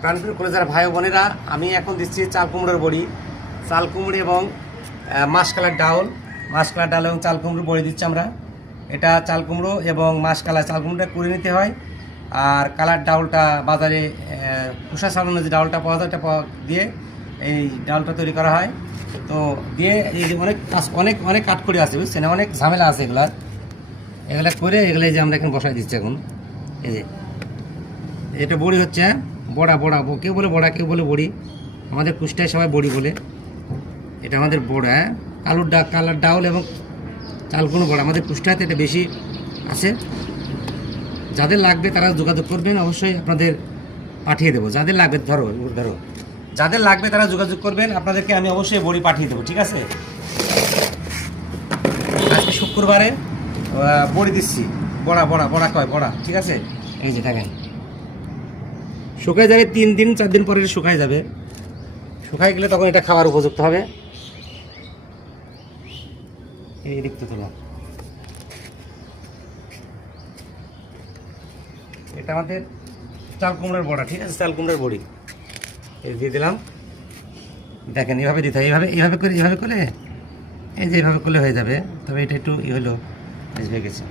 প্রাণপ্রিয় কলেজের ভাই বোনেরা, আমি এখন দিচ্ছি চাল কুমড়োর বড়ি, চাল কুমড়ো এবং মাসকলার ডাল এবং চাল কুমড়োর বড়ি দিচ্ছি আমরা। এটা চাল কুমড়ো এবং মাসকলা, চাল কুমড়োটা করে নিতে হয়, আর কালার ডাউলটা বাজারে খোসা ছাড়ানো যে ডাউলটা পাওয়া যায়, এটা দিয়ে এই ডাউলটা তৈরি করা হয়। তো দিয়ে এই যে অনেক কাঠখড়ি আছে, বুঝছেন, অনেক ঝামেলা আছে এগুলা করে এগুলো যে আমরা এখন বসাই দিচ্ছি এখন। এই যে এটা বড়ি হচ্ছে, বড়া কেউ বলে বড়া, কেউ বলে বড়ি, আমাদের কুষ্টায় সবাই বড়ি বলে। এটা আমাদের বড়া, কালার ডাউল এবং চালকুনো বড়া আমাদের কুষ্টাতে এটা বেশি আছে। যাদের লাগবে তারা যোগাযোগ করবেন, অবশ্যই আপনাদের পাঠিয়ে দেবো। যাদের লাগবে যাদের লাগবে তারা যোগাযোগ করবেন, আপনাদেরকে আমি অবশ্যই বড়ি পাঠিয়ে দেবো, ঠিক আছে। আজকে শুক্রবারে বড়ি দিচ্ছি, বড়া, ঠিক আছে। এই যে দেখেন, শুকাই যাবে 3 দিন 4 দিন পরে শুকাই যাবে। শুকাই গেলে তখন এটা খাওয়ার উপযুক্ত হবে। এই দেখতে তোলা, এটা আমাদের চাল কুমড়ার বড়া, ঠিক আছে। চাল কুমড়ার বড়ি এই দিয়ে দিলাম। দেখেন, এভাবে দিতে হয়, এইভাবে করে এই যে এইভাবে করলে হয়ে যাবে। তবে এটা একটু হলো হয়ে গেছে।